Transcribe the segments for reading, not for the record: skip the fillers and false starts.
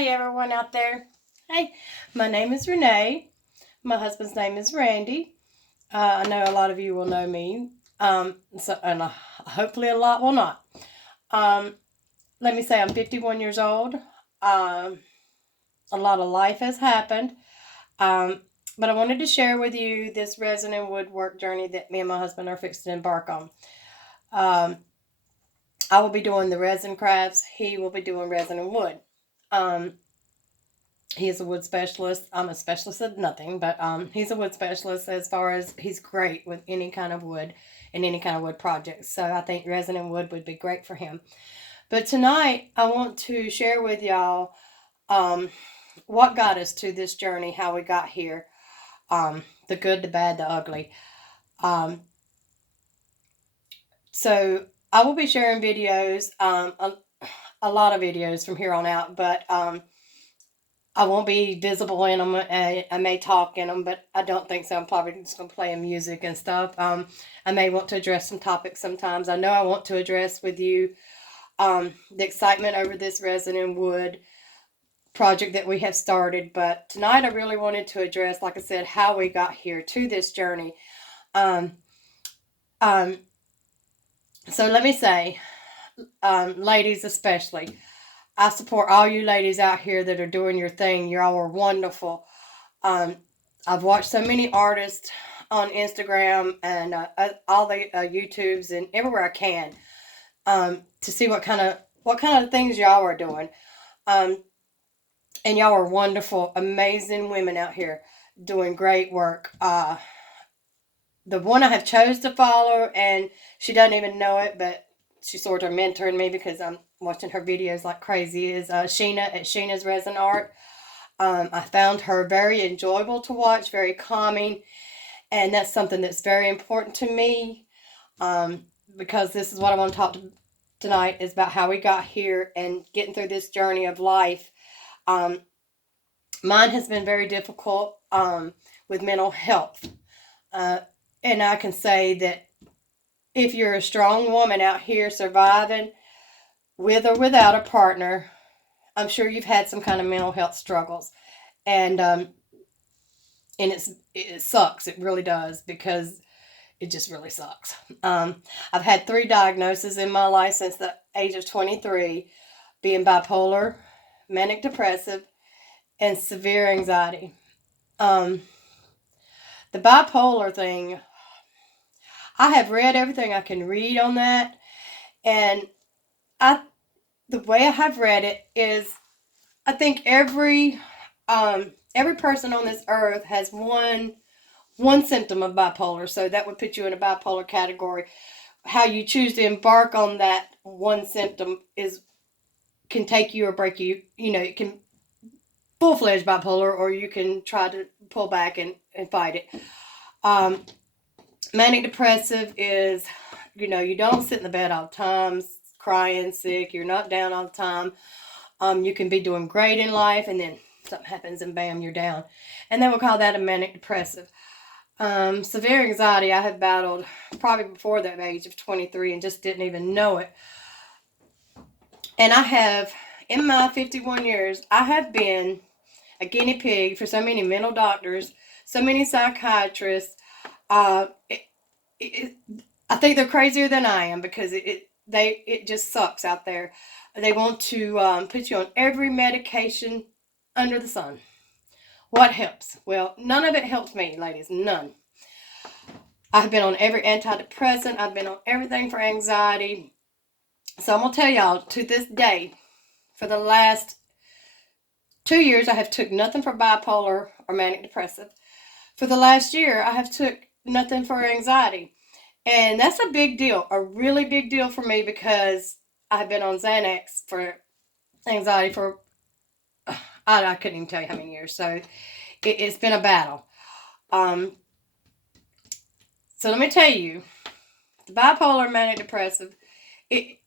Hi everyone out there. Hey, my name is Renee. My husband's name is Randy. I know a lot of you will know me. And hopefully a lot will not. Um, Let me say I'm 51 years old. A lot of life has happened. Um, but I wanted to share with you this resin and woodwork journey that me and my husband are fixed to embark on. Um, I will be doing the resin crafts. He will be doing resin and wood. Um, he is a wood specialist. I'm a specialist at nothing, but he's a wood specialist as far as he's great with any kind of wood and any kind of wood projects. So I think resin and wood would be great for him. But tonight I want to share with y'all what got us to this journey, how we got here, the good, the bad, the ugly. Um, so I will be sharing videos, a lot of videos from here on out, but I won't be visible in them. I may talk in them, but I don't think so. I'm probably just going to play music and stuff. I may want to address some topics sometimes. I know I want to address with you the excitement over this resin and wood project that we have started. But tonight I really wanted to address, like I said, how we got here to this journey. Um, um, so let me say, ladies especially, I support all you ladies out here that are doing your thing. You all are wonderful. Um, I've watched so many artists on Instagram and all the YouTubes and everywhere I can to see what kind of things y'all are doing. Um, and y'all are wonderful, amazing women out here doing great work. The one I have chose to follow, and she doesn't even know it, but she sort of mentored me because I'm watching her videos like crazy, is Sheena at Sheena's Resin Art. I found her very enjoyable to watch, very calming, and that's something that's very important to me um, because this is what I want to talk to tonight is about how we got here and getting through this journey of life. Um, Mine has been very difficult with mental health, uh, and I can say that if you're a strong woman out here surviving with or without a partner, I'm sure you've had some kind of mental health struggles, and it sucks. It really does because it just really sucks. I've had 3 diagnoses in my life since the age of 23, being bipolar, manic depressive, and severe anxiety. Um, the bipolar thing, I have read everything I can read on that, and I the way I have read it is I think every person on this earth has one symptom of bipolar, so that would put you in a bipolar category. How you choose to embark on that one symptom is can take you or break you. You know, it can full-fledged bipolar, or you can try to pull back and fight it. Um, Manic depressive is, you don't sit in the bed all the time, crying, sick. You're not down all the time. You can be doing great in life, and then something happens, and bam, you're down. And then we'll call that a manic depressive. Severe anxiety, I have battled probably before that age of 23 and just didn't even know it. And I have, in my 51 years, I have been a guinea pig for so many mental doctors, so many psychiatrists. Uh, it, it, I think they're crazier than I am because it just sucks out there. They want to put you on every medication under the sun. What helps? Well, none of it helps me, ladies. None. I've been on every antidepressant. I've been on everything for anxiety. So I'm gonna tell y'all to this day, for the last 2 years, I have took nothing for bipolar or manic depressive. For the last year, I have took nothing for anxiety, and that's a big deal, a really big deal for me because I've been on Xanax for anxiety for I couldn't even tell you how many years. So it's been a battle. Um, so let me tell you, the bipolar manic depressive,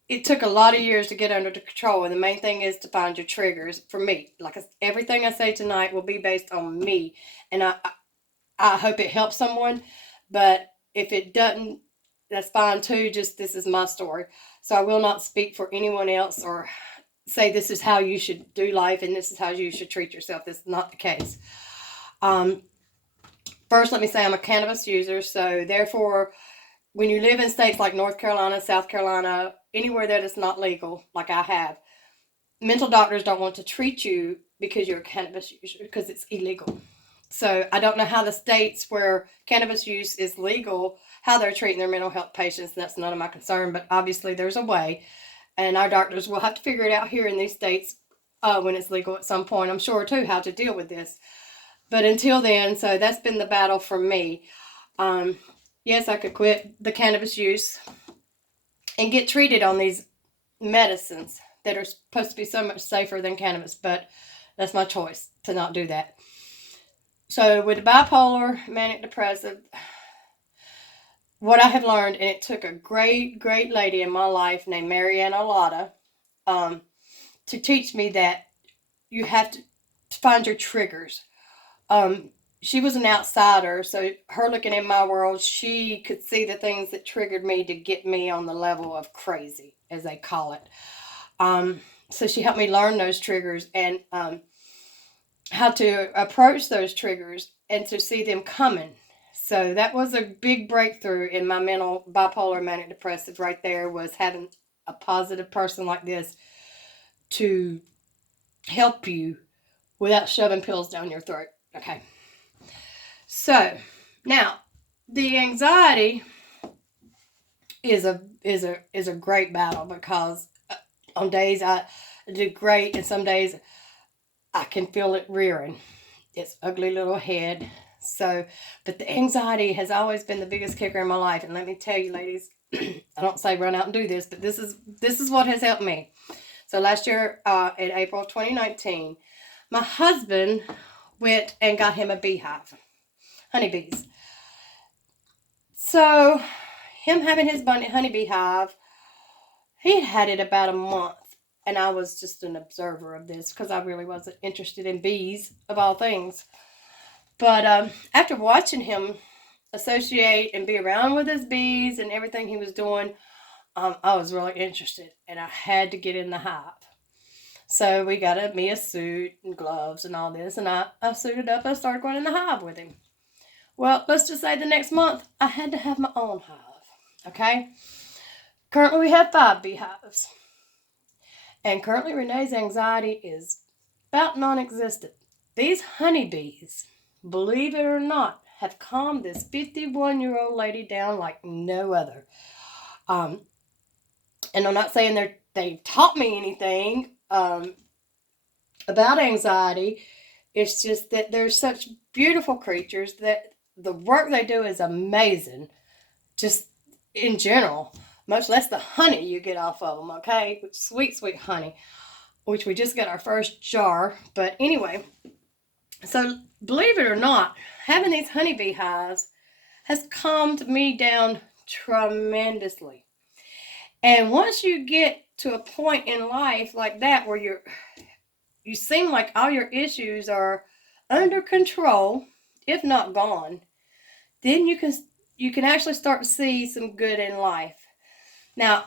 it took a lot of years to get under control, and the main thing is to find your triggers. For me, like everything I say tonight will be based on me, and I hope it helps someone. But if it doesn't, that's fine too. Just this is my story, so I will not speak for anyone else or say this is how you should do life and this is how you should treat yourself. This is not the case. First, let me say I'm a cannabis user, so therefore, when you live in states like North Carolina, South Carolina, anywhere that is not legal, like I have, mental doctors don't want to treat you because you're a cannabis user because it's illegal. So I don't know how the states where cannabis use is legal, how they're treating their mental health patients. That's none of my concern, but obviously there's a way, and our doctors will have to figure it out here in these states when it's legal at some point. I'm sure too how to deal with this. But until then, so that's been the battle for me. Yes, I could quit the cannabis use and get treated on these medicines that are supposed to be so much safer than cannabis, but that's my choice to not do that. So with bipolar, manic depressive, what I have learned, and it took a great, great lady in my life named Marianne Alata to teach me that you have to find your triggers. She was an outsider, so her looking in my world, she could see the things that triggered me to get me on the level of crazy, as they call it. So she helped me learn those triggers and how to approach those triggers and to see them coming. So that was a big breakthrough in my mental bipolar manic depressive right there, was having a positive person like this to help you without shoving pills down your throat. Okay. So now the anxiety is a great battle because on days I do great and some days I can feel it rearing its ugly little head. So, but the anxiety has always been the biggest kicker in my life. And let me tell you, ladies, I don't say run out and do this, but this is what has helped me. So last year, in April of 2019, my husband went and got him a beehive, honeybees. So, him having his honeybee hive, he had had it about a month. And I was just an observer of this because I really wasn't interested in bees, of all things. But after watching him associate and be around with his bees and everything he was doing, I was really interested. And I had to get in the hive. So we got me a suit and gloves and all this. And I suited up. I started going in the hive with him. Well, let's just say the next month, I had to have my own hive. Okay? Currently, we have 5 beehives. And currently, Renee's anxiety is about non-existent. These honeybees, believe it or not, have calmed this 51-year-old lady down like no other. And I'm not saying they've taught me anything about anxiety. It's just that they're such beautiful creatures that the work they do is amazing. Just in general, much less the honey you get off of them, okay? Sweet, sweet honey, which we just got our first jar. But anyway, so believe it or not, having these honeybee hives has calmed me down tremendously. And once you get to a point in life like that where you seem like all your issues are under control, if not gone, then you can actually start to see some good in life. Now,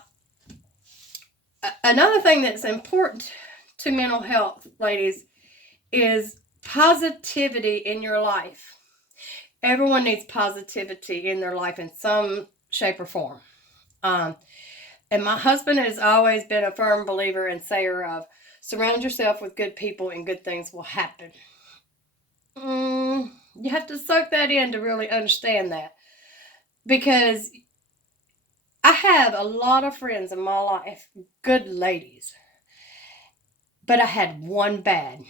another thing that's important to mental health, ladies, is positivity in your life. Everyone needs positivity in their life in some shape or form. And my husband has always been a firm believer and sayer of surround yourself with good people and good things will happen. You have to soak that in to really understand that. Because I have a lot of friends in my life, good ladies. But I had one bad.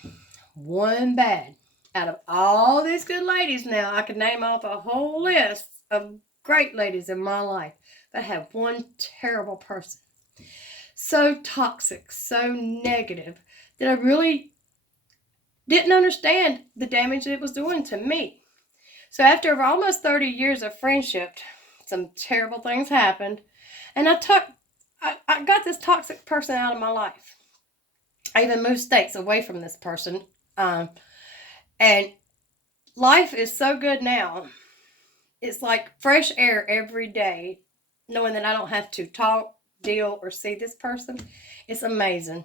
Out of all these good ladies now, I could name off a whole list of great ladies in my life. But I had one terrible person. So toxic, so negative, that I really didn't understand the damage it was doing to me. So after almost 30 years of friendship, some terrible things happened. And I got this toxic person out of my life. I even moved states away from this person. And life is so good now. It's like fresh air every day, knowing that I don't have to talk, deal, or see this person. It's amazing.